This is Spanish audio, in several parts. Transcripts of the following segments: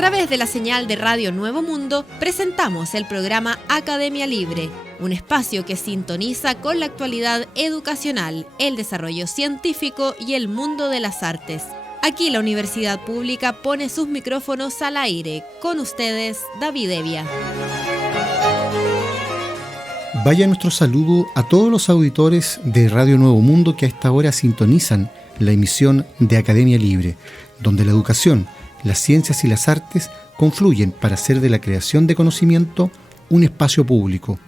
través de la señal de Radio Nuevo Mundo, presentamos el programa Academia Libre, un espacio que sintoniza con la actualidad educacional, el desarrollo científico y el mundo de las artes. Aquí la Universidad Pública pone sus micrófonos al aire. Con ustedes, David Evia. Vaya nuestro saludo a todos los auditores de Radio Nuevo Mundo que a esta hora sintonizan la emisión de Academia Libre, donde la educación, las ciencias y las artes confluyen para hacer de la creación de conocimiento un espacio público.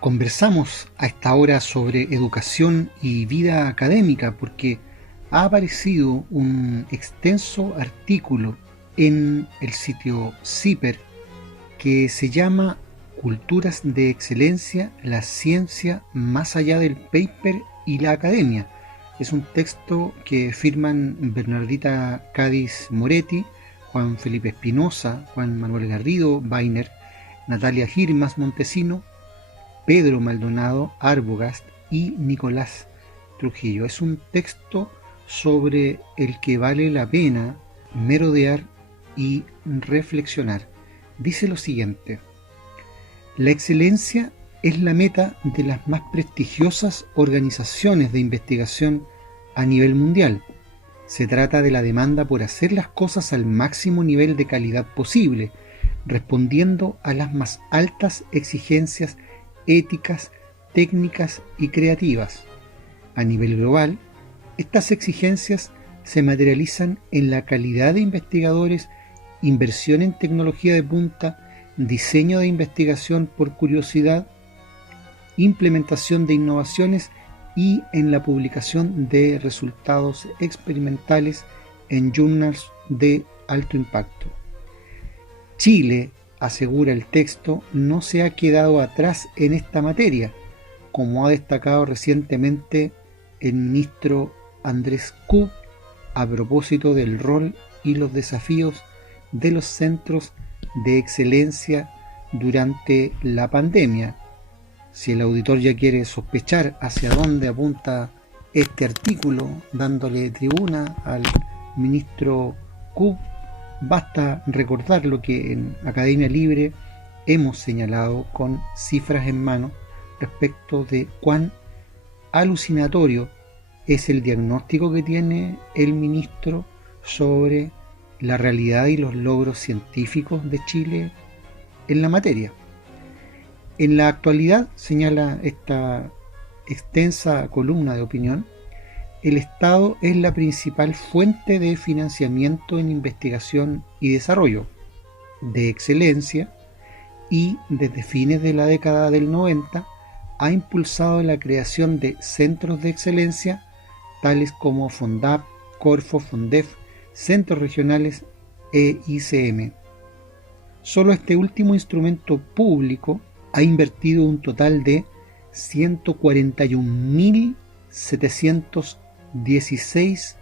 Conversamos a esta hora sobre educación y vida académica porque ha aparecido un extenso artículo en el sitio CIPER que se llama Culturas de Excelencia, la ciencia más allá del paper y la academia. Es un texto que firman Bernardita Cádiz Moretti, Juan Felipe Espinosa, Juan Manuel Garrido Weiner, Natalia Girmas Montesino, Pedro Maldonado Arbogast y Nicolás Trujillo. Es un texto sobre el que vale la pena merodear y reflexionar. Dice lo siguiente: la excelencia es la meta de las más prestigiosas organizaciones de investigación a nivel mundial. Se trata de la demanda por hacer las cosas al máximo nivel de calidad posible, respondiendo a las más altas exigencias éticas, técnicas y creativas. A nivel global, estas exigencias se materializan en la calidad de investigadores, inversión en tecnología de punta, diseño de investigación por curiosidad, implementación de innovaciones y en la publicación de resultados experimentales en journals de alto impacto. Chile, asegura el texto, no se ha quedado atrás en esta materia, como ha destacado recientemente el ministro Andrés Kub a propósito del rol y los desafíos de los centros de excelencia durante la pandemia. Si el auditor ya quiere sospechar hacia dónde apunta este artículo, dándole tribuna al ministro Kub, basta recordar lo que en Academia Libre hemos señalado con cifras en mano respecto de cuán alucinatorio es el diagnóstico que tiene el ministro sobre la realidad y los logros científicos de Chile en la materia. En la actualidad, señala esta extensa columna de opinión, el Estado es la principal fuente de financiamiento en investigación y desarrollo, de excelencia, y desde fines de la década del 90 ha impulsado la creación de centros de excelencia tales como FONDAP, Corfo, FONDEF, centros regionales e ICM. Solo este último instrumento público ha invertido un total de 141.716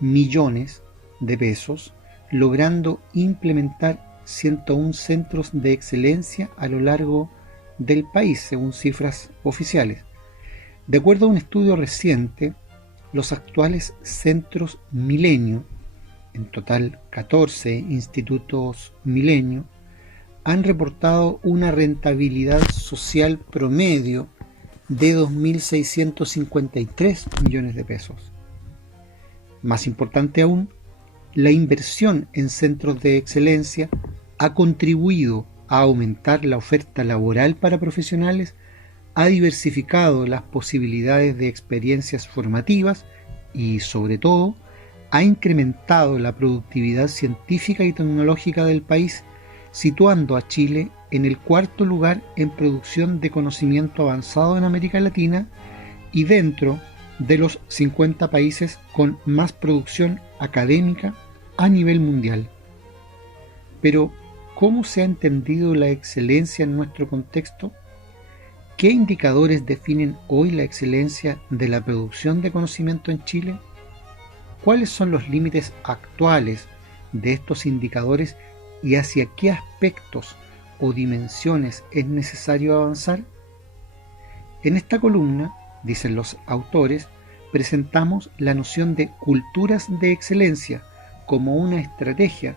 millones de pesos, logrando implementar 101 centros de excelencia a lo largo del país, según cifras oficiales. De acuerdo a un estudio reciente, los actuales centros Milenio, en total 14 institutos Milenio, han reportado una rentabilidad social promedio de 2.653 millones de pesos. Más importante aún, la inversión en centros de excelencia ha contribuido a aumentar la oferta laboral para profesionales, ha diversificado las posibilidades de experiencias formativas y, sobre todo, ha incrementado la productividad científica y tecnológica del país, situando a Chile en el cuarto lugar en producción de conocimiento avanzado en América Latina y dentro de los 50 países con más producción académica a nivel mundial. Pero, ¿cómo se ha entendido la excelencia en nuestro contexto? ¿Qué indicadores definen hoy la excelencia de la producción de conocimiento en Chile? ¿Cuáles son los límites actuales de estos indicadores y hacia qué aspectos o dimensiones es necesario avanzar? En esta columna, dicen los autores, presentamos la noción de culturas de excelencia como una estrategia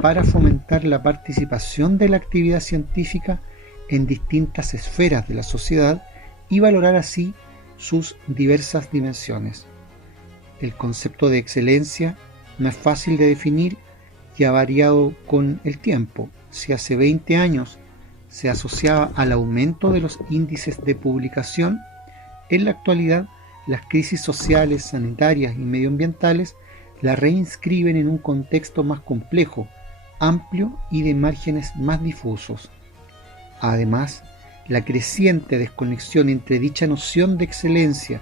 para fomentar la participación de la actividad científica en distintas esferas de la sociedad y valorar así sus diversas dimensiones. El concepto de excelencia no es fácil de definir y ha variado con el tiempo. Si hace 20 años se asociaba al aumento de los índices de publicación, en la actualidad las crisis sociales, sanitarias y medioambientales la reinscriben en un contexto más complejo, amplio y de márgenes más difusos. Además, la creciente desconexión entre dicha noción de excelencia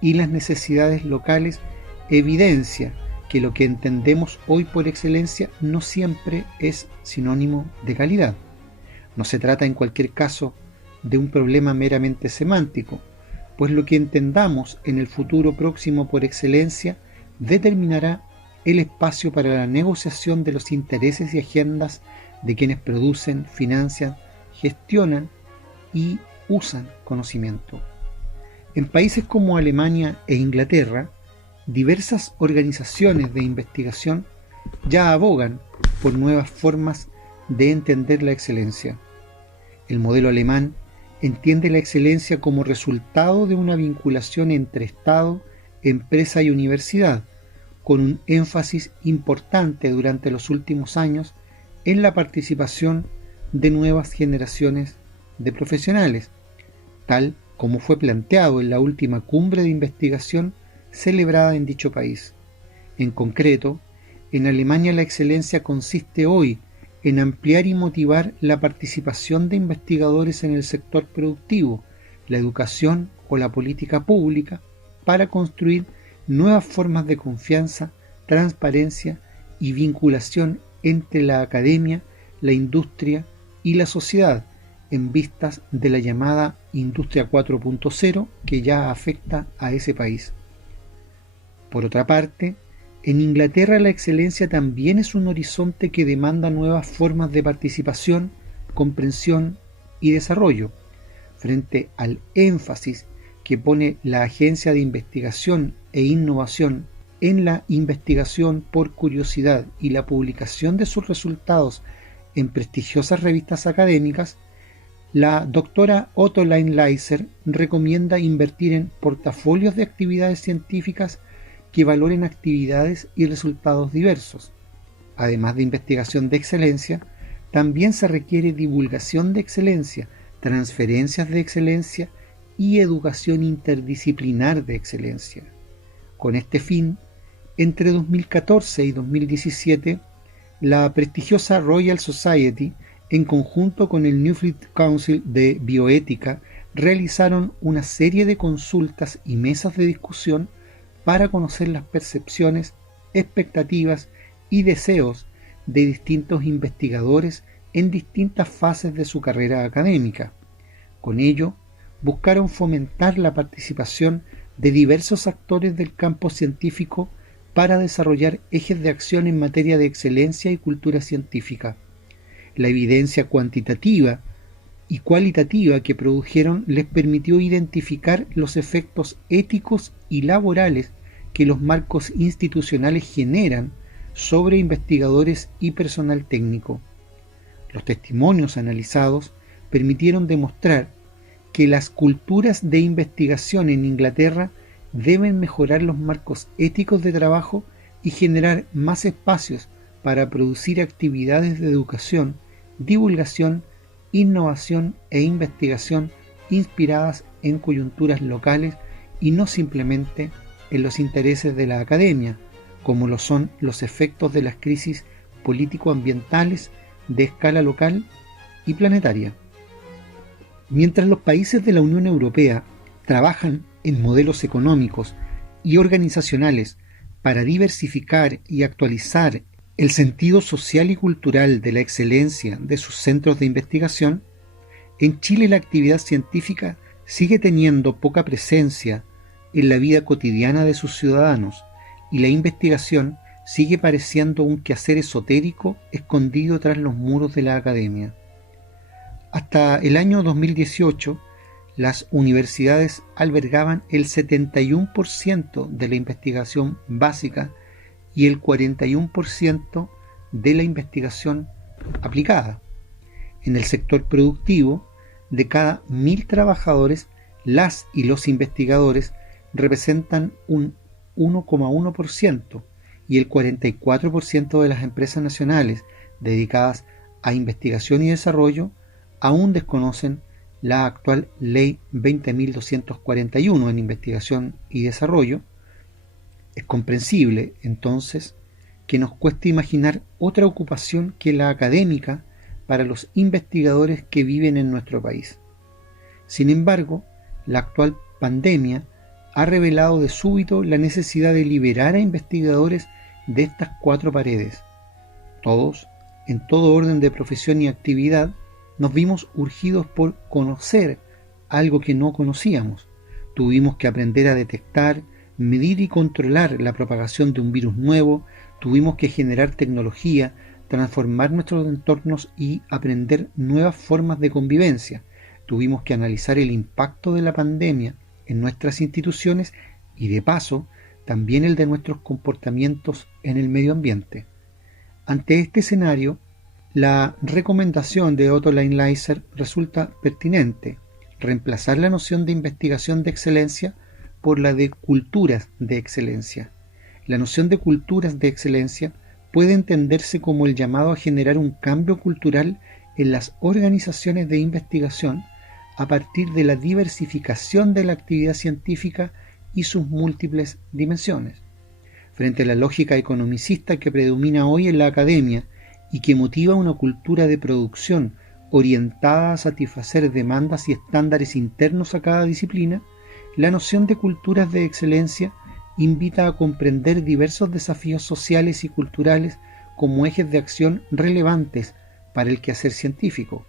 y las necesidades locales evidencia que lo que entendemos hoy por excelencia no siempre es sinónimo de calidad. No se trata en cualquier caso de un problema meramente semántico, pues lo que entendamos en el futuro próximo por excelencia determinará el espacio para la negociación de los intereses y agendas de quienes producen, financian, gestionan y usan conocimiento. En países como Alemania e Inglaterra, diversas organizaciones de investigación ya abogan por nuevas formas de entender la excelencia. El modelo alemán entiende la excelencia como resultado de una vinculación entre Estado, empresa y universidad, con un énfasis importante durante los últimos años en la participación de nuevas generaciones de profesionales, tal como fue planteado en la última cumbre de investigación celebrada en dicho país. En concreto, en Alemania la excelencia consiste hoy en ampliar y motivar la participación de investigadores en el sector productivo, la educación o la política pública para construir nuevas formas de confianza, transparencia y vinculación entre la academia, la industria y la sociedad en vistas de la llamada Industria 4.0 que ya afecta a ese país. Por otra parte, en Inglaterra la excelencia también es un horizonte que demanda nuevas formas de participación, comprensión y desarrollo. Frente al énfasis que pone la Agencia de Investigación e Innovación en la investigación por curiosidad y la publicación de sus resultados en prestigiosas revistas académicas, la doctora Ottoline Leiser recomienda invertir en portafolios de actividades científicas que valoren actividades y resultados diversos. Además de investigación de excelencia, también se requiere divulgación de excelencia, transferencias de excelencia y educación interdisciplinar de excelencia. Con este fin, entre 2014 y 2017, la prestigiosa Royal Society, en conjunto con el Nuffield Council de Bioética, realizaron una serie de consultas y mesas de discusión para conocer las percepciones, expectativas y deseos de distintos investigadores en distintas fases de su carrera académica. Con ello, buscaron fomentar la participación de diversos actores del campo científico para desarrollar ejes de acción en materia de excelencia y cultura científica. La evidencia cuantitativa y cualitativa que produjeron les permitió identificar los efectos éticos y laborales que los marcos institucionales generan sobre investigadores y personal técnico. Los testimonios analizados permitieron demostrar que las culturas de investigación en Inglaterra deben mejorar los marcos éticos de trabajo y generar más espacios para producir actividades de educación, divulgación, innovación e investigación inspiradas en coyunturas locales y no simplemente en los intereses de la academia, como lo son los efectos de las crisis político-ambientales de escala local y planetaria. Mientras los países de la Unión Europea trabajan en modelos económicos y organizacionales para diversificar y actualizar el sentido social y cultural de la excelencia de sus centros de investigación, en Chile la actividad científica sigue teniendo poca presencia en la vida cotidiana de sus ciudadanos y la investigación sigue pareciendo un quehacer esotérico escondido tras los muros de la academia. Hasta el año 2018, las universidades albergaban el 71% de la investigación básica y el 41% de la investigación aplicada. En el sector productivo, de cada 1.000 trabajadores, las y los investigadores representan un 1,1% y el 44% de las empresas nacionales dedicadas a investigación y desarrollo aún desconocen la actual Ley 20.241 en investigación y desarrollo. Es comprensible, entonces, que nos cueste imaginar otra ocupación que la académica para los investigadores que viven en nuestro país. Sin embargo, la actual pandemia ha revelado de súbito la necesidad de liberar a investigadores de estas 4 paredes. Todos, en todo orden de profesión y actividad, nos vimos urgidos por conocer algo que no conocíamos. Tuvimos que aprender a detectar, medir y controlar la propagación de un virus nuevo, tuvimos que generar tecnología, transformar nuestros entornos y aprender nuevas formas de convivencia. Tuvimos que analizar el impacto de la pandemia en nuestras instituciones y, de paso, también el de nuestros comportamientos en el medio ambiente. Ante este escenario, la recomendación de Otto Leinleiser resulta pertinente: reemplazar la noción de investigación de excelencia por la de culturas de excelencia. La noción de culturas de excelencia puede entenderse como el llamado a generar un cambio cultural en las organizaciones de investigación a partir de la diversificación de la actividad científica y sus múltiples dimensiones. Frente a la lógica economicista que predomina hoy en la academia y que motiva una cultura de producción orientada a satisfacer demandas y estándares internos a cada disciplina, la noción de culturas de excelencia invita a comprender diversos desafíos sociales y culturales como ejes de acción relevantes para el quehacer científico.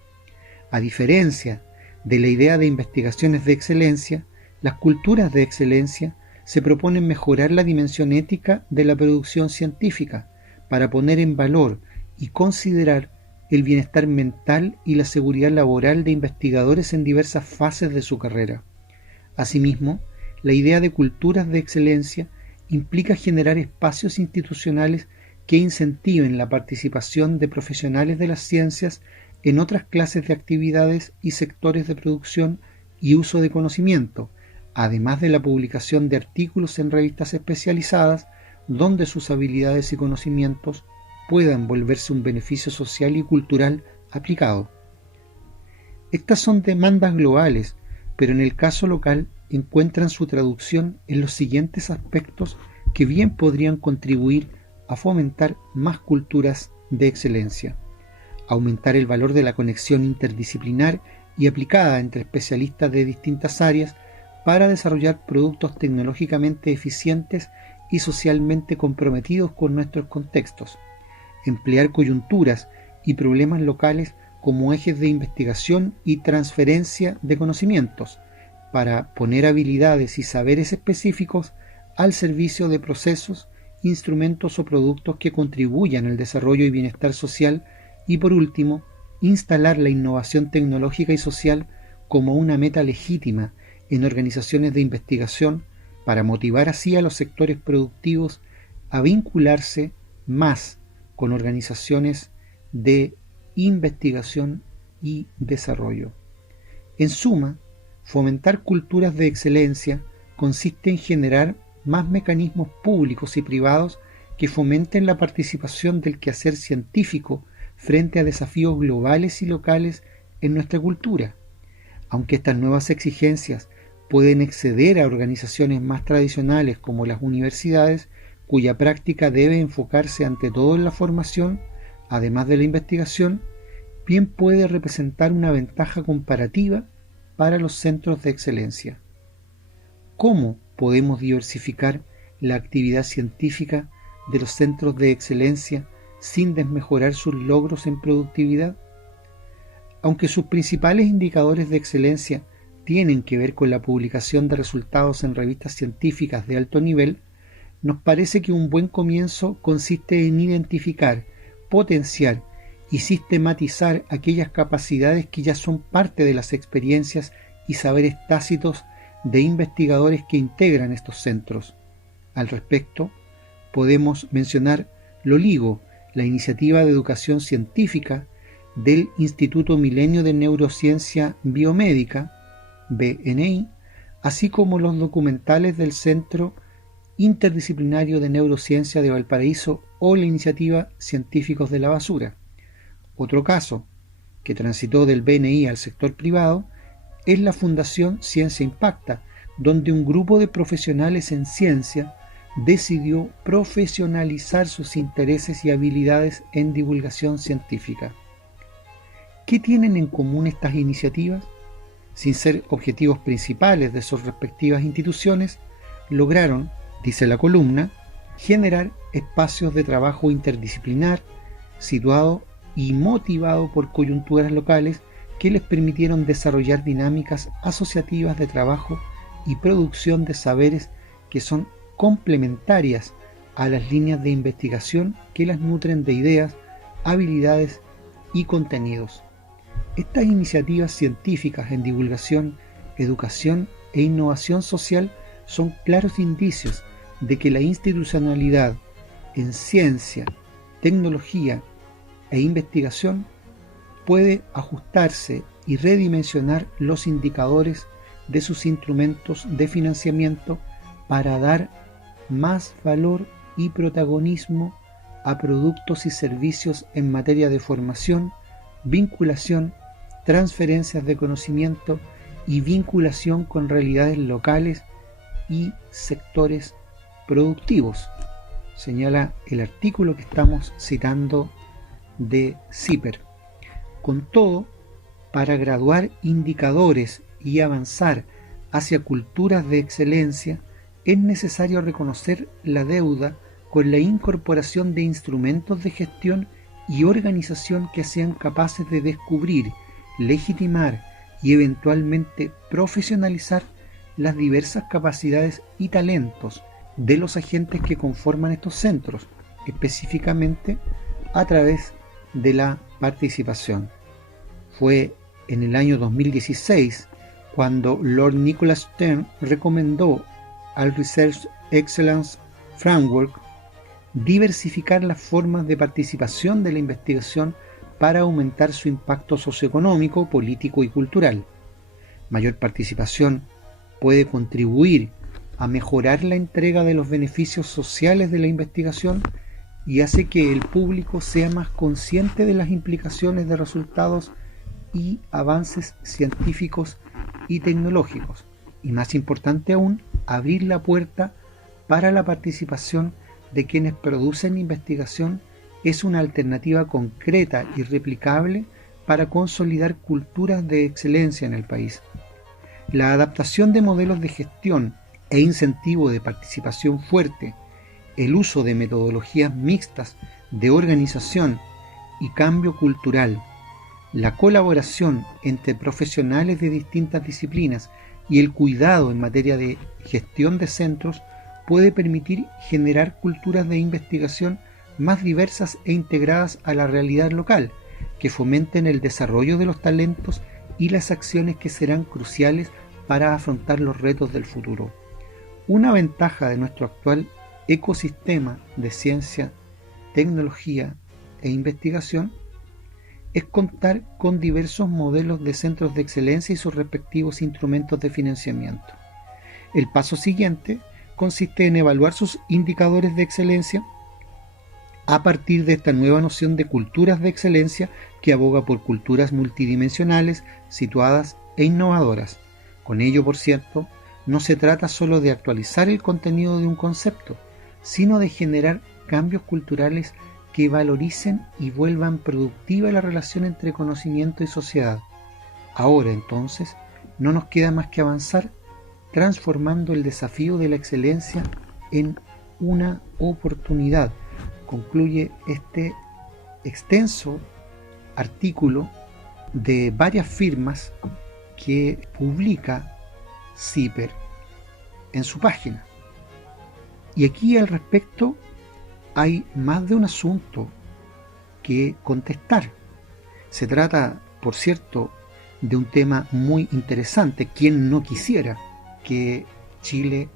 A diferencia de la idea de investigaciones de excelencia, las culturas de excelencia se proponen mejorar la dimensión ética de la producción científica para poner en valor y considerar el bienestar mental y la seguridad laboral de investigadores en diversas fases de su carrera. Asimismo, la idea de culturas de excelencia implica generar espacios institucionales que incentiven la participación de profesionales de las ciencias en otras clases de actividades y sectores de producción y uso de conocimiento, además de la publicación de artículos en revistas especializadas donde sus habilidades y conocimientos puedan volverse un beneficio social y cultural aplicado. Estas son demandas globales, pero en el caso local encuentran su traducción en los siguientes aspectos que bien podrían contribuir a fomentar más culturas de excelencia: aumentar el valor de la conexión interdisciplinar y aplicada entre especialistas de distintas áreas para desarrollar productos tecnológicamente eficientes y socialmente comprometidos con nuestros contextos; emplear coyunturas y problemas locales como ejes de investigación y transferencia de conocimientos, para poner habilidades y saberes específicos al servicio de procesos, instrumentos o productos que contribuyan al desarrollo y bienestar social; y por último, instalar la innovación tecnológica y social como una meta legítima en organizaciones de investigación para motivar así a los sectores productivos a vincularse más con organizaciones de investigación y desarrollo. En suma, fomentar culturas de excelencia consiste en generar más mecanismos públicos y privados que fomenten la participación del quehacer científico frente a desafíos globales y locales en nuestra cultura. Aunque estas nuevas exigencias pueden exceder a organizaciones más tradicionales como las universidades, cuya práctica debe enfocarse ante todo en la formación, además de la investigación, bien puede representar una ventaja comparativa para los centros de excelencia. ¿Cómo podemos diversificar la actividad científica de los centros de excelencia sin desmejorar sus logros en productividad? Aunque sus principales indicadores de excelencia tienen que ver con la publicación de resultados en revistas científicas de alto nivel, nos parece que un buen comienzo consiste en identificar, potenciar y sistematizar aquellas capacidades que ya son parte de las experiencias y saberes tácitos de investigadores que integran estos centros. Al respecto, podemos mencionar lo LIGO, la iniciativa de educación científica del Instituto Milenio de Neurociencia Biomédica, BNI, así como los documentales del Centro Interdisciplinario de Neurociencia de Valparaíso o la iniciativa Científicos de la Basura. Otro caso que transitó del BNI al sector privado es la Fundación Ciencia Impacta, donde un grupo de profesionales en ciencia decidió profesionalizar sus intereses y habilidades en divulgación científica. ¿Qué tienen en común estas iniciativas? Sin ser objetivos principales de sus respectivas instituciones, lograron, dice la columna, generar espacios de trabajo interdisciplinar, situado y motivado por coyunturas locales que les permitieron desarrollar dinámicas asociativas de trabajo y producción de saberes que son complementarias a las líneas de investigación que las nutren de ideas, habilidades y contenidos. Estas iniciativas científicas en divulgación, educación e innovación social son claros indicios de que la institucionalidad en ciencia, tecnología e investigación puede ajustarse y redimensionar los indicadores de sus instrumentos de financiamiento para dar más valor y protagonismo a productos y servicios en materia de formación, vinculación, transferencias de conocimiento y vinculación con realidades locales y sectores productivos, señala el artículo que estamos citando de CIPER. Con todo, para graduar indicadores y avanzar hacia culturas de excelencia, es necesario reconocer la deuda con la incorporación de instrumentos de gestión y organización que sean capaces de descubrir, legitimar y eventualmente profesionalizar las diversas capacidades y talentos de los agentes que conforman estos centros, específicamente a través de la participación. Fue en el año 2016 cuando Lord Nicholas Stern recomendó al Research Excellence Framework diversificar las formas de participación de la investigación para aumentar su impacto socioeconómico, político y cultural. Mayor participación puede contribuir a mejorar la entrega de los beneficios sociales de la investigación y hace que el público sea más consciente de las implicaciones de resultados y avances científicos y tecnológicos. Y más importante aún, abrir la puerta para la participación de quienes producen investigación es una alternativa concreta y replicable para consolidar culturas de excelencia en el país. La adaptación de modelos de gestión e incentivo de participación fuerte, el uso de metodologías mixtas de organización y cambio cultural, la colaboración entre profesionales de distintas disciplinas y el cuidado en materia de gestión de centros puede permitir generar culturas de investigación más diversas e integradas a la realidad local, que fomenten el desarrollo de los talentos y las acciones que serán cruciales para afrontar los retos del futuro. Una ventaja de nuestro actual ecosistema de ciencia, tecnología e investigación es contar con diversos modelos de centros de excelencia y sus respectivos instrumentos de financiamiento. El paso siguiente consiste en evaluar sus indicadores de excelencia a partir de esta nueva noción de culturas de excelencia que aboga por culturas multidimensionales, situadas e innovadoras. Con ello, por cierto, no se trata solo de actualizar el contenido de un concepto, sino de generar cambios culturales que valoricen y vuelvan productiva la relación entre conocimiento y sociedad. Ahora, entonces, no nos queda más que avanzar transformando el desafío de la excelencia en una oportunidad, concluye este extenso artículo de varias firmas que publica CIPER en su página. Y aquí al respecto hay más de un asunto que contestar. Se trata, por cierto, de un tema muy interesante. ¿Quién no quisiera que Chile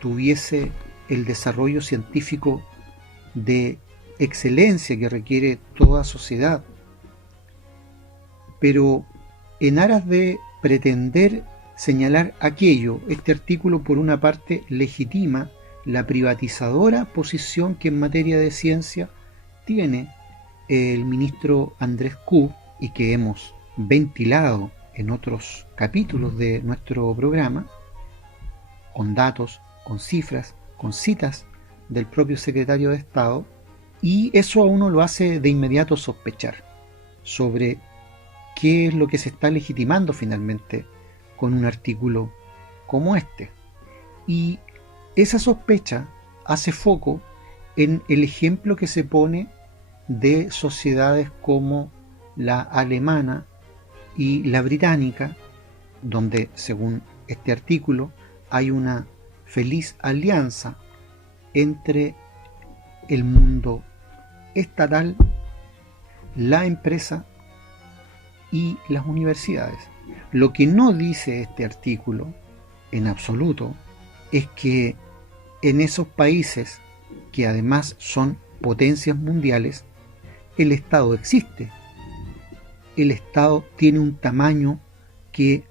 tuviese el desarrollo científico de excelencia que requiere toda sociedad. Pero en aras de pretender señalar aquello, este artículo por una parte legitima la privatizadora posición que en materia de ciencia tiene el ministro Andrés Ku y que hemos ventilado en otros capítulos de nuestro programa, con datos, con cifras, con citas del propio secretario de Estado, y eso a uno lo hace de inmediato sospechar sobre qué es lo que se está legitimando finalmente con un artículo como este. Y esa sospecha hace foco en el ejemplo que se pone de sociedades como la alemana y la británica, donde, según este artículo, hay una feliz alianza entre el mundo estatal, la empresa y las universidades. Lo que no dice este artículo en absoluto es que en esos países, que además son potencias mundiales, el Estado existe. El Estado tiene un tamaño que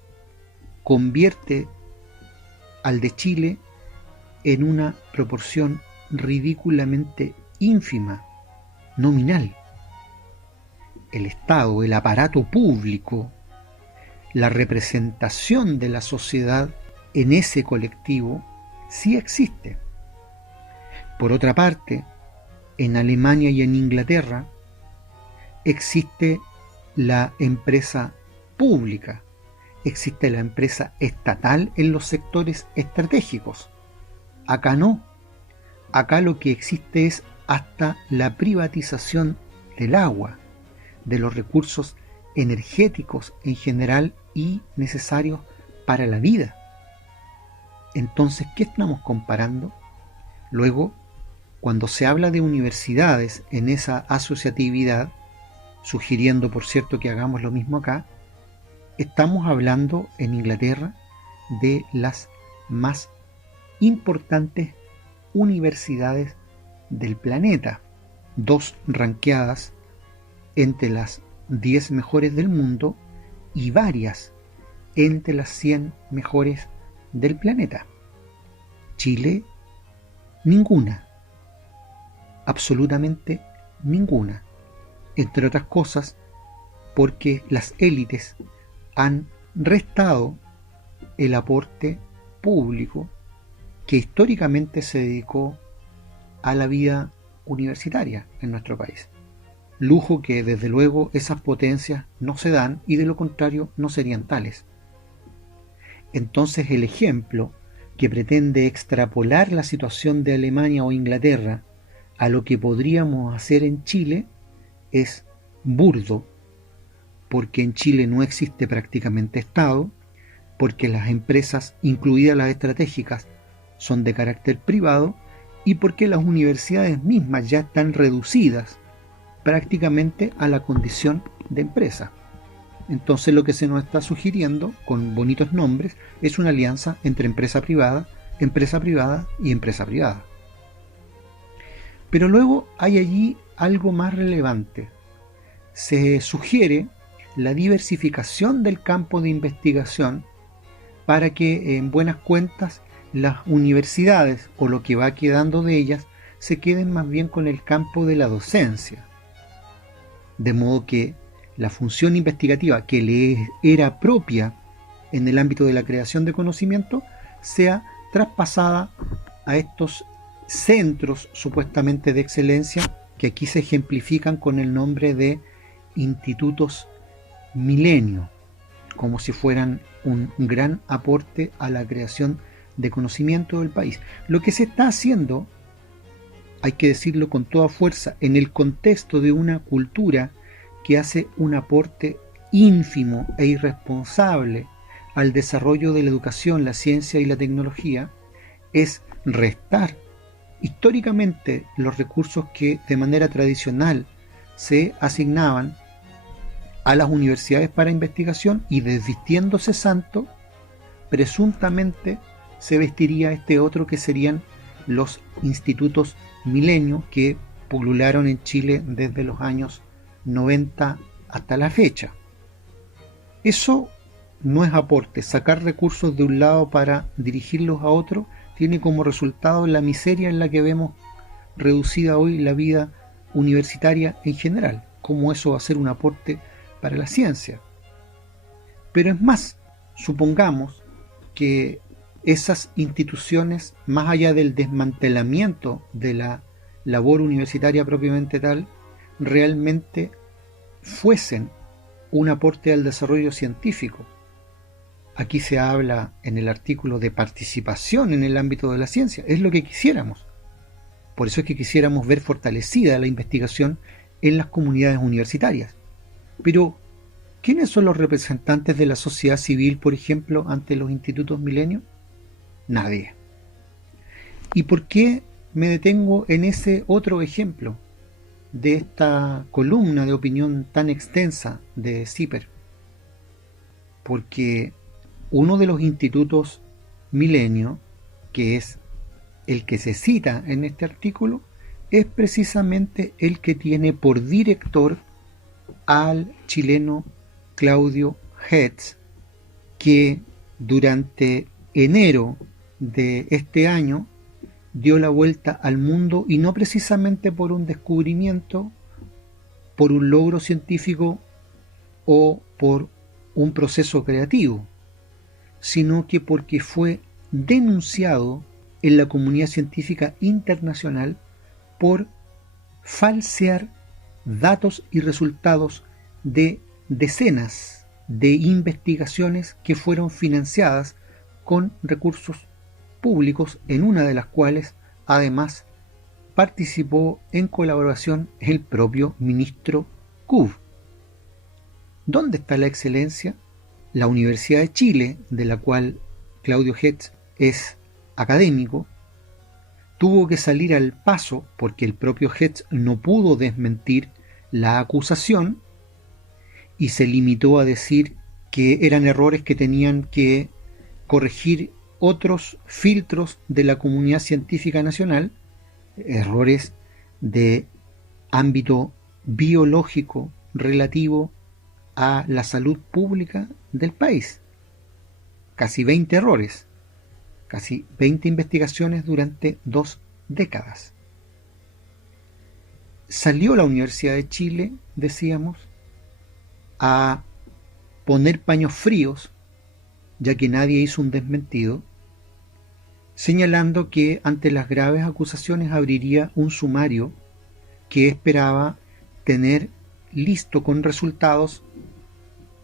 convierte al de Chile en una proporción ridículamente ínfima, nominal. El Estado, el aparato público, la representación de la sociedad en ese colectivo sí existe. Por otra parte, en Alemania y en Inglaterra existe la empresa pública, existe la empresa estatal en los sectores estratégicos. Acá no. Acá lo que existe es hasta la privatización del agua, de los recursos energéticos en general y necesarios para la vida. Entonces, ¿qué estamos comparando? Luego, cuando se habla de universidades en esa asociatividad, sugiriendo, por cierto, que hagamos lo mismo acá, estamos hablando en Inglaterra de las más importantes universidades del planeta, 2 ranqueadas entre las 10 mejores del mundo y varias entre las 100 mejores del planeta. Chile, ninguna, absolutamente ninguna, entre otras cosas porque las élites han restado el aporte público que históricamente se dedicó a la vida universitaria en nuestro país. Lujo que desde luego esas potencias no se dan y de lo contrario no serían tales. Entonces el ejemplo que pretende extrapolar la situación de Alemania o Inglaterra a lo que podríamos hacer en Chile es burdo, porque en Chile no existe prácticamente Estado, porque las empresas, incluidas las estratégicas, son de carácter privado y porque las universidades mismas ya están reducidas prácticamente a la condición de empresa. Entonces lo que se nos está sugiriendo, con bonitos nombres, es una alianza entre empresa privada y empresa privada. Pero luego hay allí algo más relevante. Se sugiere la diversificación del campo de investigación para que en buenas cuentas las universidades o lo que va quedando de ellas se queden más bien con el campo de la docencia. De modo que la función investigativa que le era propia en el ámbito de la creación de conocimiento sea traspasada a estos centros supuestamente de excelencia que aquí se ejemplifican con el nombre de institutos milenio, como si fueran un gran aporte a la creación de conocimiento del país. Lo que se está haciendo, hay que decirlo con toda fuerza, en el contexto de una cultura que hace un aporte ínfimo e irresponsable al desarrollo de la educación, la ciencia y la tecnología, es restar históricamente los recursos que de manera tradicional se asignaban a las universidades para investigación, y desvistiéndose santo, presuntamente se vestiría este otro que serían los institutos milenio, que pulularon en Chile desde los años 90 hasta la fecha. Eso no es aporte. Sacar recursos de un lado para dirigirlos a otro tiene como resultado la miseria en la que vemos reducida hoy la vida universitaria en general. ¿Cómo eso va a ser un aporte para la ciencia? Pero es más, supongamos que esas instituciones, más allá del desmantelamiento de la labor universitaria propiamente tal, realmente fuesen un aporte al desarrollo científico. Aquí se habla en el artículo de participación en el ámbito de la ciencia. Es lo que quisiéramos. Por eso es que quisiéramos ver fortalecida la investigación en las comunidades universitarias. Pero, ¿quiénes son los representantes de la sociedad civil, por ejemplo, ante los institutos Milenio? Nadie. ¿Y por qué me detengo en ese otro ejemplo de esta columna de opinión tan extensa de CIPER? Porque uno de los institutos Milenio, que es el que se cita en este artículo, es precisamente el que tiene por director al chileno Claudio Hetz, que durante enero de este año dio la vuelta al mundo, y no precisamente por un descubrimiento, por un logro científico o por un proceso creativo, sino que porque fue denunciado en la comunidad científica internacional por falsear datos y resultados de decenas de investigaciones que fueron financiadas con recursos públicos, en una de las cuales además participó en colaboración el propio ministro Kub. ¿Dónde está la excelencia? La Universidad de Chile, de la cual Claudio Hetz es académico, tuvo que salir al paso porque el propio Hetz no pudo desmentir la acusación y se limitó a decir que eran errores que tenían que corregir otros filtros de la comunidad científica nacional, errores de ámbito biológico relativo a la salud pública del país. Casi 20 errores, casi 20 investigaciones durante 2 décadas. Salió la Universidad de Chile, decíamos, a poner paños fríos, ya que nadie hizo un desmentido, señalando que ante las graves acusaciones abriría un sumario que esperaba tener listo con resultados,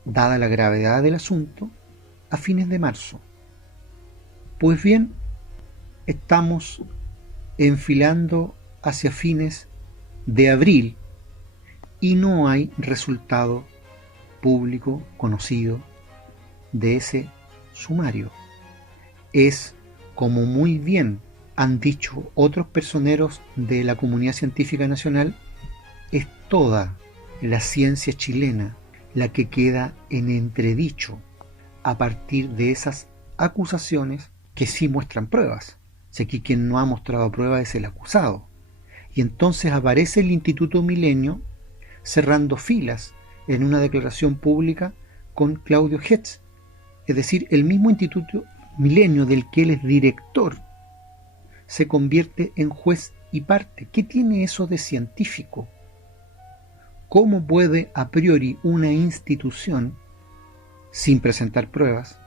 dada la gravedad del asunto, a fines de marzo. Pues bien, estamos enfilando hacia fines de abril y no hay resultado público conocido de ese sumario. Es, como muy bien han dicho otros personeros de la comunidad científica nacional, es toda la ciencia chilena la que queda en entredicho a partir de esas acusaciones que sí muestran pruebas. Si aquí quien no ha mostrado pruebas es el acusado. Y entonces aparece el Instituto Milenio cerrando filas en una declaración pública con Claudio Hetz, es decir, el mismo Instituto Milenio del que él es director se convierte en juez y parte. ¿Qué tiene eso de científico? ¿Cómo puede a priori una institución, sin presentar pruebas,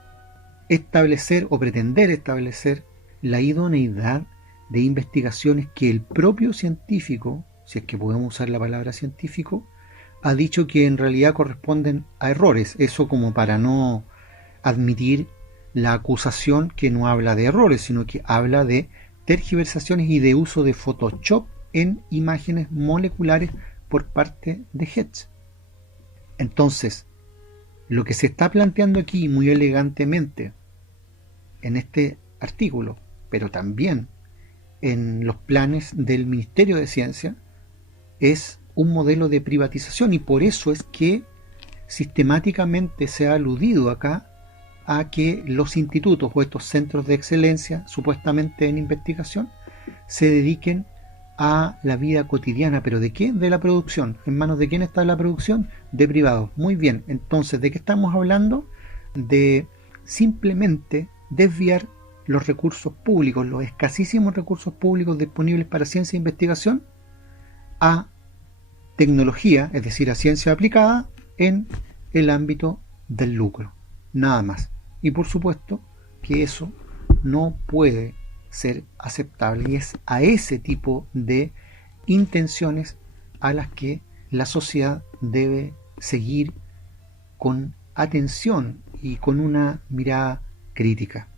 establecer o pretender establecer la idoneidad de investigaciones que el propio científico, si es que podemos usar la palabra científico, ha dicho que en realidad corresponden a errores? Eso como para no admitir la acusación, que no habla de errores, sino que habla de tergiversaciones y de uso de Photoshop en imágenes moleculares por parte de Hetz. Entonces, lo que se está planteando aquí muy elegantemente en este artículo, pero también en los planes del Ministerio de Ciencia, es un modelo de privatización, y por eso es que sistemáticamente se ha aludido acá a que los institutos o estos centros de excelencia supuestamente en investigación se dediquen a la vida cotidiana. ¿Pero de qué? De la producción. ¿En manos de quién está la producción? De privados. Muy bien, entonces, ¿de qué estamos hablando? De simplemente desviar los recursos públicos, los escasísimos recursos públicos disponibles para ciencia e investigación, a tecnología, es decir, a ciencia aplicada en el ámbito del lucro, nada más. Y por supuesto que eso no puede ser aceptable, y es a ese tipo de intenciones a las que la sociedad debe seguir con atención y con una mirada crítica.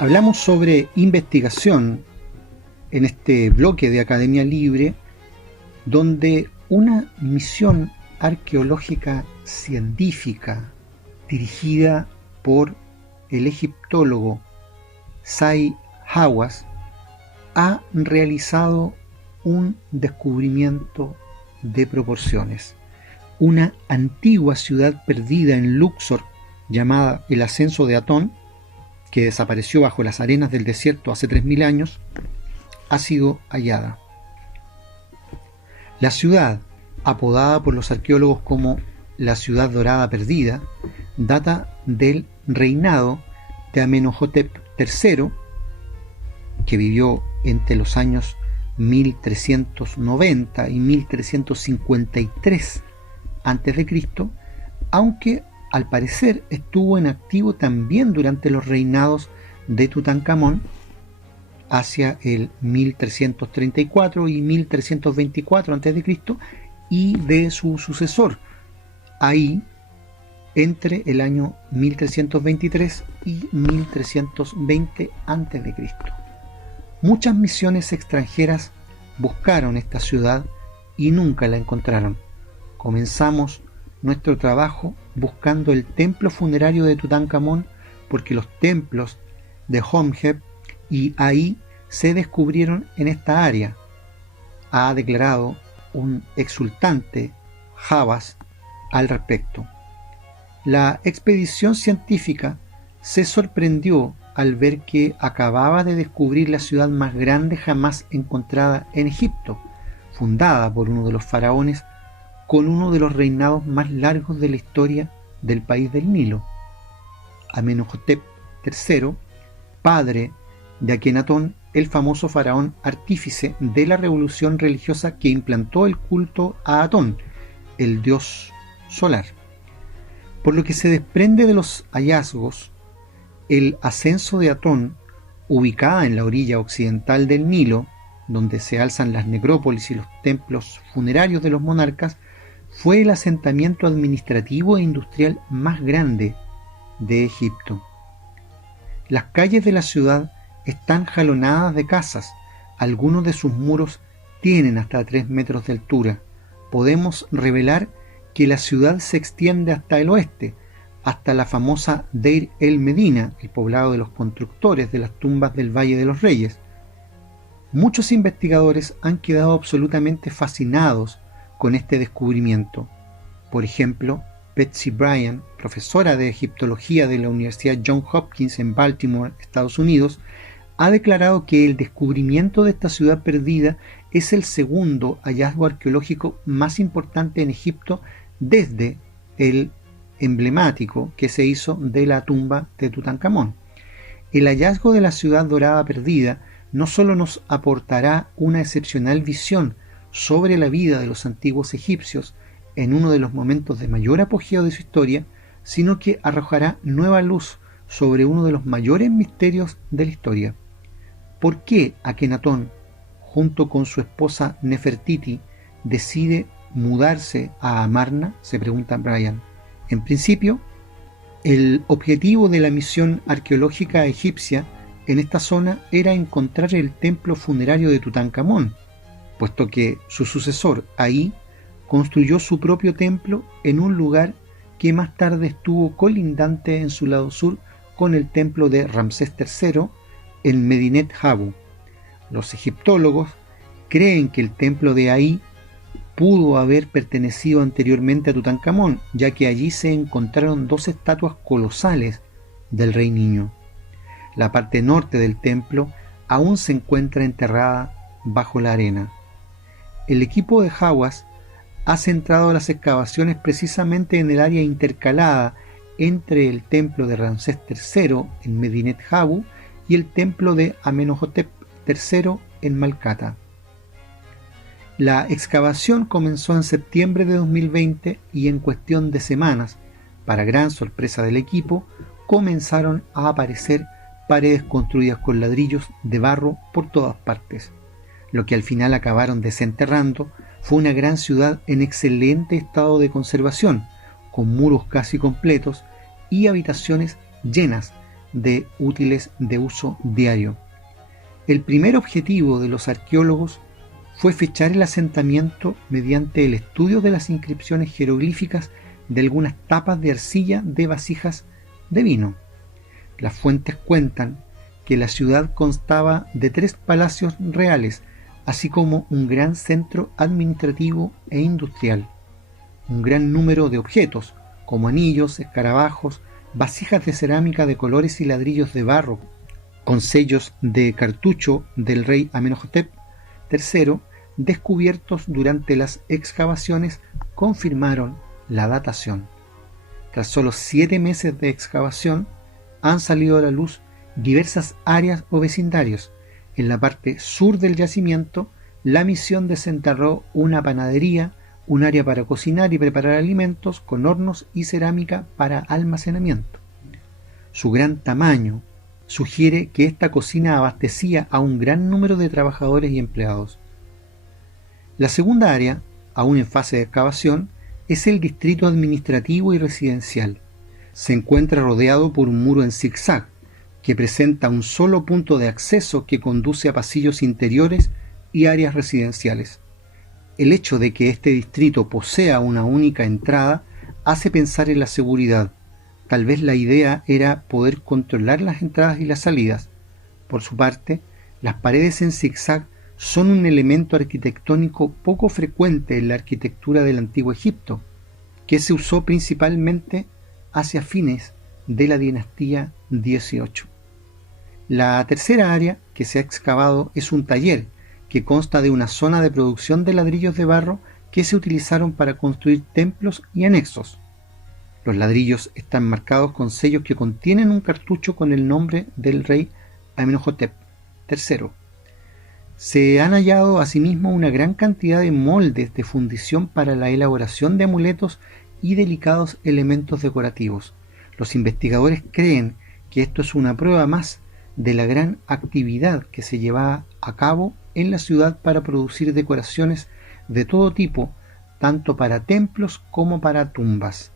Hablamos sobre investigación en este bloque de Academia Libre, donde una misión arqueológica científica dirigida por el egiptólogo Zahi Hawass ha realizado un descubrimiento de proporciones. Una antigua ciudad perdida en Luxor llamada el Ascenso de Atón, que desapareció bajo las arenas del desierto hace 3000 años, ha sido hallada. La ciudad, apodada por los arqueólogos como la ciudad dorada perdida, data del reinado de Amenhotep III, que vivió entre los años 1390 y 1353 a.C., aunque al parecer estuvo en activo también durante los reinados de Tutankamón hacia el 1334 y 1324 a.C. y de su sucesor ahí entre el año 1323 y 1320 a.C. Muchas misiones extranjeras buscaron esta ciudad y nunca la encontraron. Comenzamos nuestro trabajo buscando el templo funerario de Tutankamón porque los templos de Horemheb y ahí se descubrieron en esta área, ha declarado un exultante Hawass al respecto. La expedición científica se sorprendió al ver que acababa de descubrir la ciudad más grande jamás encontrada en Egipto, fundada por uno de los faraones con uno de los reinados más largos de la historia del país del Nilo. Amenhotep III, padre de Akenatón, el famoso faraón artífice de la revolución religiosa que implantó el culto a Atón, el dios solar. Por lo que se desprende de los hallazgos, el ascenso de Atón, ubicada en la orilla occidental del Nilo, donde se alzan las necrópolis y los templos funerarios de los monarcas, fue el asentamiento administrativo e industrial más grande de Egipto. Las calles de la ciudad están jalonadas de casas, algunos de sus muros tienen hasta 3 metros de altura. Podemos revelar que la ciudad se extiende hasta el oeste, hasta la famosa Deir el Medina, el poblado de los constructores de las tumbas del Valle de los Reyes. Muchos investigadores han quedado absolutamente fascinados con este descubrimiento. Por ejemplo, Betsy Bryan, profesora de egiptología de la Universidad Johns Hopkins en Baltimore, Estados Unidos, ha declarado que el descubrimiento de esta ciudad perdida es el segundo hallazgo arqueológico más importante en Egipto desde el emblemático que se hizo de la tumba de Tutankamón. El hallazgo de la ciudad dorada perdida no solo nos aportará una excepcional visión sobre la vida de los antiguos egipcios en uno de los momentos de mayor apogeo de su historia, sino que arrojará nueva luz sobre uno de los mayores misterios de la historia. ¿Por qué Akenatón, junto con su esposa Nefertiti, decide mudarse a Amarna?, se pregunta Bryan. En principio, el objetivo de la misión arqueológica egipcia en esta zona era encontrar el templo funerario de Tutankamón, puesto que su sucesor ahí construyó su propio templo en un lugar que más tarde estuvo colindante en su lado sur con el templo de Ramsés III en Medinet Habu. Los egiptólogos creen que el templo de ahí pudo haber pertenecido anteriormente a Tutankamón, ya que allí se encontraron 2 estatuas colosales del Rey Niño. La parte norte del templo aún se encuentra enterrada bajo la arena. El equipo de Hawass ha centrado las excavaciones precisamente en el área intercalada entre el templo de Ramsés III en Medinet Habu y el templo de Amenhotep III en Malkata. La excavación comenzó en septiembre de 2020 y en cuestión de semanas, para gran sorpresa del equipo, comenzaron a aparecer paredes construidas con ladrillos de barro por todas partes. Lo que al final acabaron desenterrando fue una gran ciudad en excelente estado de conservación, con muros casi completos y habitaciones llenas de útiles de uso diario. El primer objetivo de los arqueólogos fue fechar el asentamiento mediante el estudio de las inscripciones jeroglíficas de algunas tapas de arcilla de vasijas de vino. Las fuentes cuentan que la ciudad constaba de 3 palacios reales, así como un gran centro administrativo e industrial. Un gran número de objetos, como anillos, escarabajos, vasijas de cerámica de colores y ladrillos de barro, con sellos de cartucho del rey Amenhotep III, descubiertos durante las excavaciones, confirmaron la datación. Tras solo 7 meses de excavación, han salido a la luz diversas áreas o vecindarios. En la parte sur del yacimiento la misión desenterró una panadería, un área para cocinar y preparar alimentos con hornos y cerámica para almacenamiento. Su gran tamaño sugiere que esta cocina abastecía a un gran número de trabajadores y empleados. La segunda área, aún en fase de excavación, es el distrito administrativo y residencial. Se encuentra rodeado por un muro en zigzag, que presenta un solo punto de acceso que conduce a pasillos interiores y áreas residenciales. El hecho de que este distrito posea una única entrada hace pensar en la seguridad. Tal vez la idea era poder controlar las entradas y las salidas. Por su parte, las paredes en zigzag son un elemento arquitectónico poco frecuente en la arquitectura del Antiguo Egipto, que se usó principalmente hacia fines de la dinastía 18. La tercera área que se ha excavado es un taller que consta de una zona de producción de ladrillos de barro que se utilizaron para construir templos y anexos. Los ladrillos están marcados con sellos que contienen un cartucho con el nombre del rey Amenhotep III. Se han hallado asimismo una gran cantidad de moldes de fundición para la elaboración de amuletos y delicados elementos decorativos. Los investigadores creen que esto es una prueba más de la gran actividad que se llevaba a cabo en la ciudad para producir decoraciones de todo tipo, tanto para templos como para tumbas.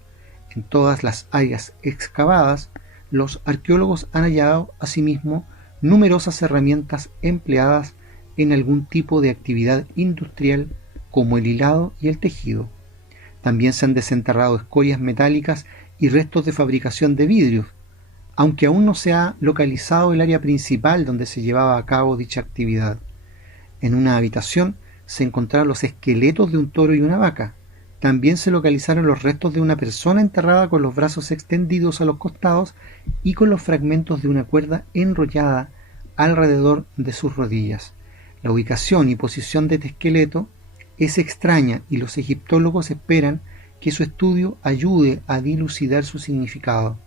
En todas las áreas excavadas, los arqueólogos han hallado asimismo numerosas herramientas empleadas en algún tipo de actividad industrial como el hilado y el tejido. También se han desenterrado escorias metálicas y restos de fabricación de vidrios, aunque aún no se ha localizado el área principal donde se llevaba a cabo dicha actividad. En una habitación se encontraron los esqueletos de un toro y una vaca. También se localizaron los restos de una persona enterrada con los brazos extendidos a los costados y con los fragmentos de una cuerda enrollada alrededor de sus rodillas. La ubicación y posición de este esqueleto es extraña y los egiptólogos esperan que su estudio ayude a dilucidar su significado.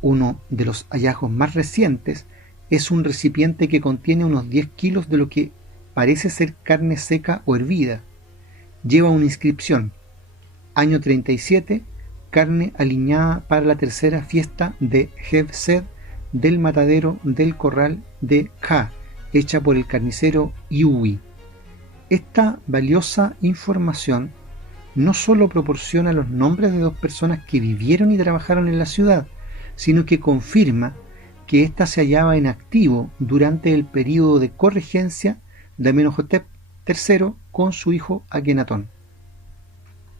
Uno de los hallazgos más recientes es un recipiente que contiene unos 10 kilos de lo que parece ser carne seca o hervida. Lleva una inscripción: año 37, carne aliñada para la tercera fiesta de Hebsed del matadero del corral de Ka, hecha por el carnicero Iubi. Esta valiosa información no solo proporciona los nombres de dos personas que vivieron y trabajaron en la ciudad, sino que confirma que ésta se hallaba en activo durante el período de corregencia de Amenhotep III con su hijo Akenatón.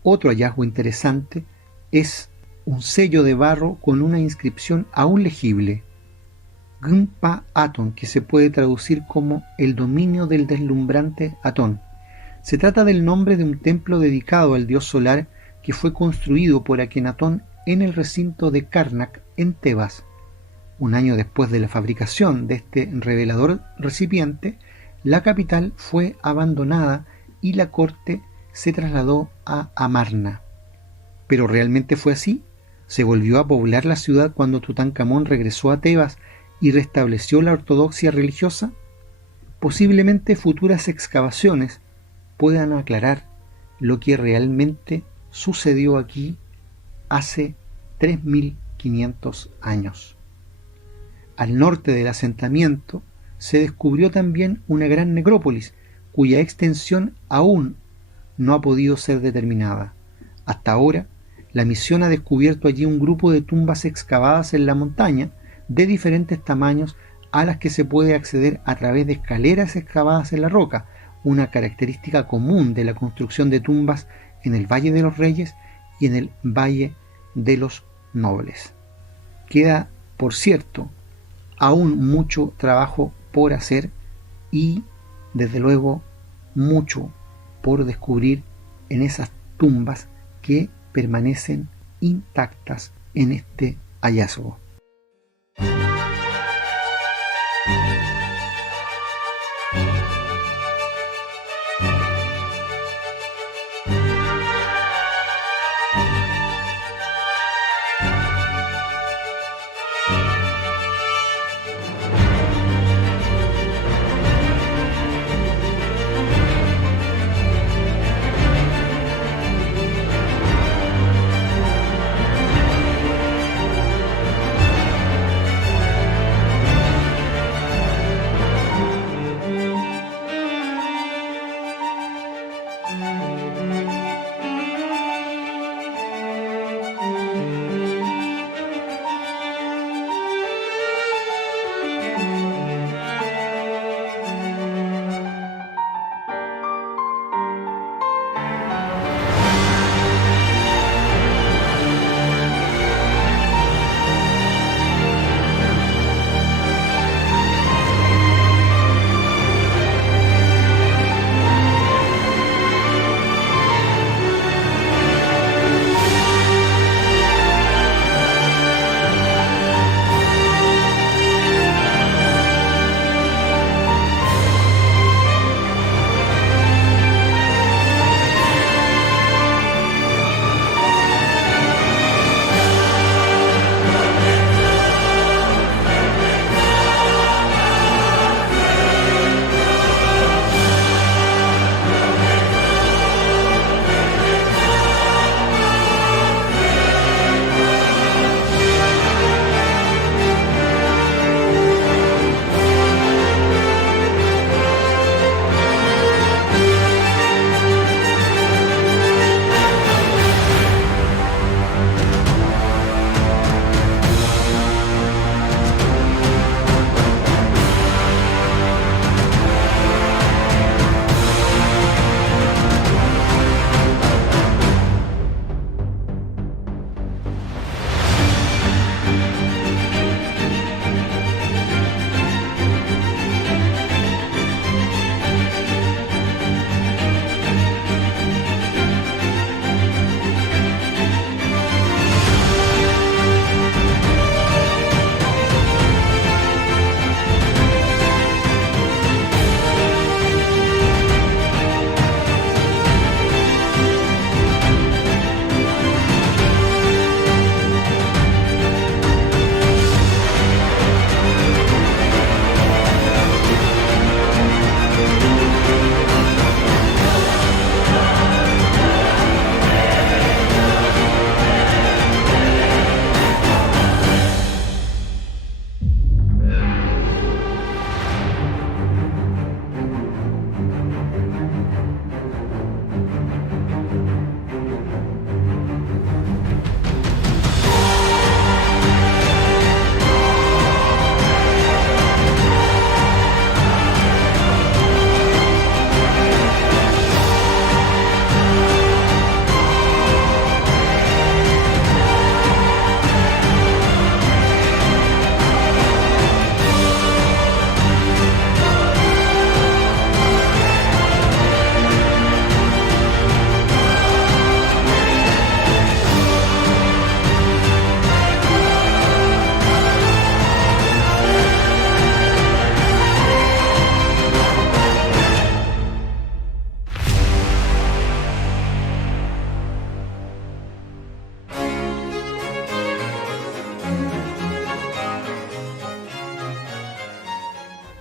Otro hallazgo interesante es un sello de barro con una inscripción aún legible: Gnpa Aton, que se puede traducir como el dominio del deslumbrante Atón. Se trata del nombre de un templo dedicado al dios solar que fue construido por Akenatón en el recinto de Karnak, en Tebas. Un año después de la fabricación de este revelador recipiente, la capital fue abandonada y la corte se trasladó a Amarna. ¿Pero realmente fue así? ¿Se volvió a poblar la ciudad cuando Tutankamón regresó a Tebas y restableció la ortodoxia religiosa? Posiblemente futuras excavaciones puedan aclarar lo que realmente sucedió aquí hace 3.500 años. Al norte del asentamiento se descubrió también una gran necrópolis, cuya extensión aún no ha podido ser determinada. Hasta ahora, la misión ha descubierto allí un grupo de tumbas excavadas en la montaña de diferentes tamaños a las que se puede acceder a través de escaleras excavadas en la roca, una característica común de la construcción de tumbas en el Valle de los Reyes y en el Valle de los Nobles. Queda, por cierto, aún mucho trabajo por hacer y, desde luego, mucho por descubrir en esas tumbas que permanecen intactas en este hallazgo.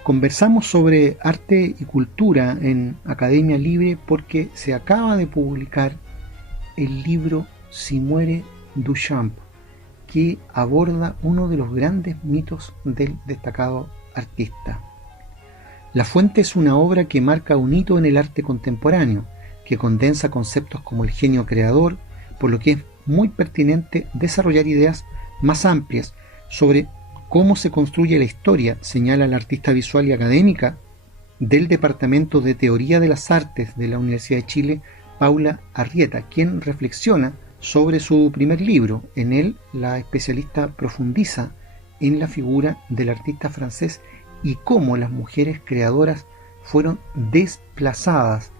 Conversamos sobre arte y cultura en Academia Libre porque se acaba de publicar el libro Si muere Duchamp, que aborda uno de los grandes mitos del destacado artista. La Fuente es una obra que marca un hito en el arte contemporáneo, que condensa conceptos como el genio creador, por lo que es muy pertinente desarrollar ideas más amplias sobre cómo se construye la historia, señala la artista visual y académica del Departamento de Teoría de las Artes de la Universidad de Chile, Paula Arrieta, quien reflexiona sobre su primer libro. En él, la especialista profundiza en la figura del artista francés y cómo las mujeres creadoras fueron desplazadas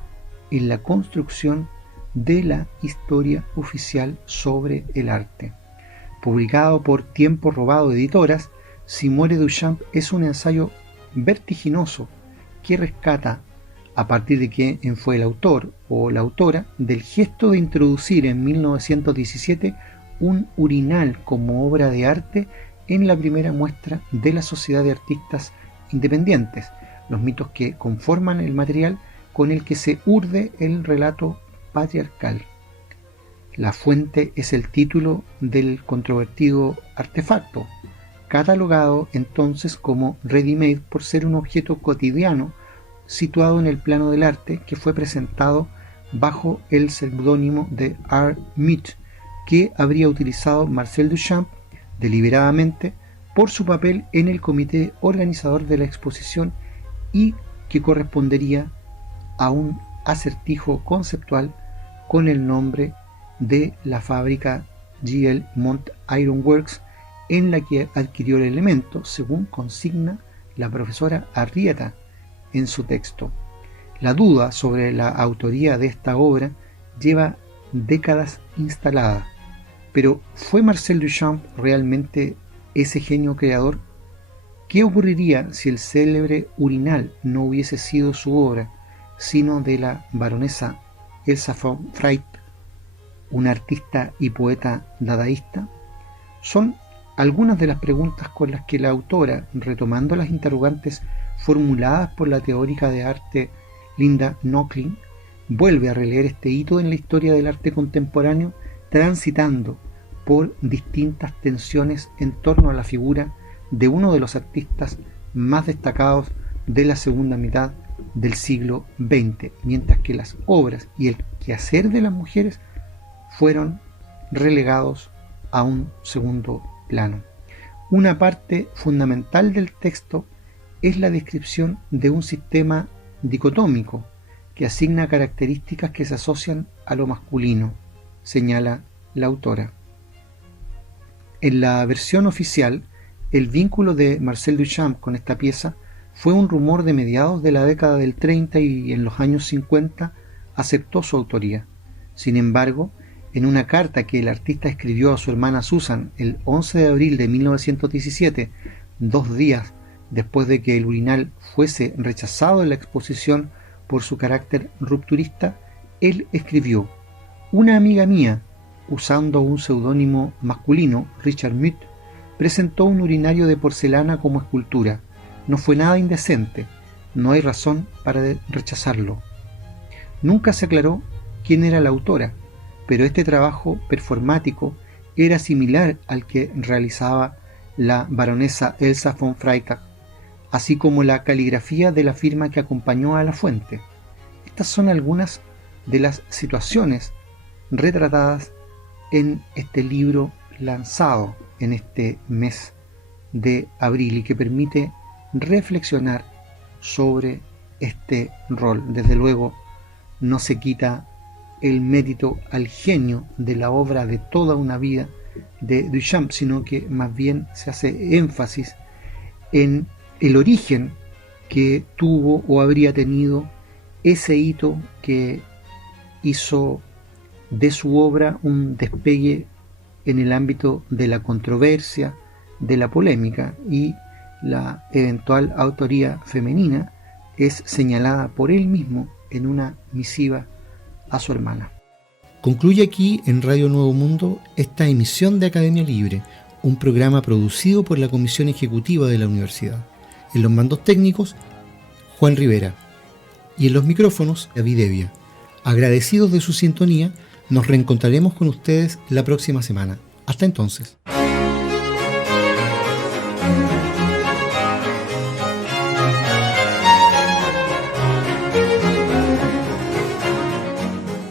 en la construcción de la historia oficial sobre el arte. Publicado por Tiempo Robado Editoras, Si muere Duchamp es un ensayo vertiginoso que rescata, a partir de quién fue el autor o la autora, del gesto de introducir en 1917 un urinal como obra de arte en la primera muestra de la Sociedad de Artistas Independientes, los mitos que conforman el material con el que se urde el relato patriarcal. La Fuente es el título del controvertido artefacto, catalogado entonces como ready-made por ser un objeto cotidiano situado en el plano del arte, que fue presentado bajo el seudónimo de Art Meet, que habría utilizado Marcel Duchamp deliberadamente por su papel en el comité organizador de la exposición y que correspondería a un acertijo conceptual con el nombre de la fábrica G.L. Mont Iron Works, en la que adquirió el elemento, según consigna la profesora Arrieta en su texto. La duda sobre la autoría de esta obra lleva décadas instalada, pero ¿fue Marcel Duchamp realmente ese genio creador? ¿Qué ocurriría si el célebre urinal no hubiese sido su obra, sino de la baronesa Elsa von Freitag, una artista y poeta dadaísta? Son algunas de las preguntas con las que la autora, retomando las interrogantes formuladas por la teórica de arte Linda Nochlin, vuelve a releer este hito en la historia del arte contemporáneo, transitando por distintas tensiones en torno a la figura de uno de los artistas más destacados de la segunda mitad del siglo XX, mientras que las obras y el quehacer de las mujeres fueron relegados a un segundo plano. Una parte fundamental del texto es la descripción de un sistema dicotómico que asigna características que se asocian a lo masculino, señala la autora. En la versión oficial, el vínculo de Marcel Duchamp con esta pieza fue un rumor de mediados de la década del 30 y en los años 50 aceptó su autoría. Sin embargo, en una carta que el artista escribió a su hermana Susan el 11 de abril de 1917, 2 días después de que el urinal fuese rechazado en la exposición por su carácter rupturista, él escribió: «Una amiga mía, usando un seudónimo masculino, Richard Muth, presentó un urinario de porcelana como escultura. No fue nada indecente, no hay razón para rechazarlo». Nunca se aclaró quién era la autora, pero este trabajo performático era similar al que realizaba la baronesa Elsa von Freitag, así como la caligrafía de la firma que acompañó a la fuente. Estas son algunas de las situaciones retratadas en este libro lanzado en este mes de abril y que permite reflexionar sobre este rol. Desde luego, no se quita el mérito al genio de la obra de toda una vida de Duchamp, sino que más bien se hace énfasis en el origen que tuvo o habría tenido ese hito que hizo de su obra un despegue en el ámbito de la controversia, de la polémica, y la eventual autoría femenina es señalada por él mismo en una misiva a su hermana. Concluye aquí en Radio Nuevo Mundo esta emisión de Academia Libre, un programa producido por la Comisión Ejecutiva de la Universidad. En los mandos técnicos, Juan Rivera. Y en los micrófonos, David Evia. Agradecidos de su sintonía, nos reencontraremos con ustedes la próxima semana. Hasta entonces.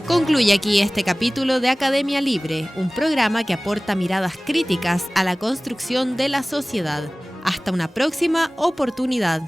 Concluye aquí este capítulo de Academia Libre, un programa que aporta miradas críticas a la construcción de la sociedad. Hasta una próxima oportunidad.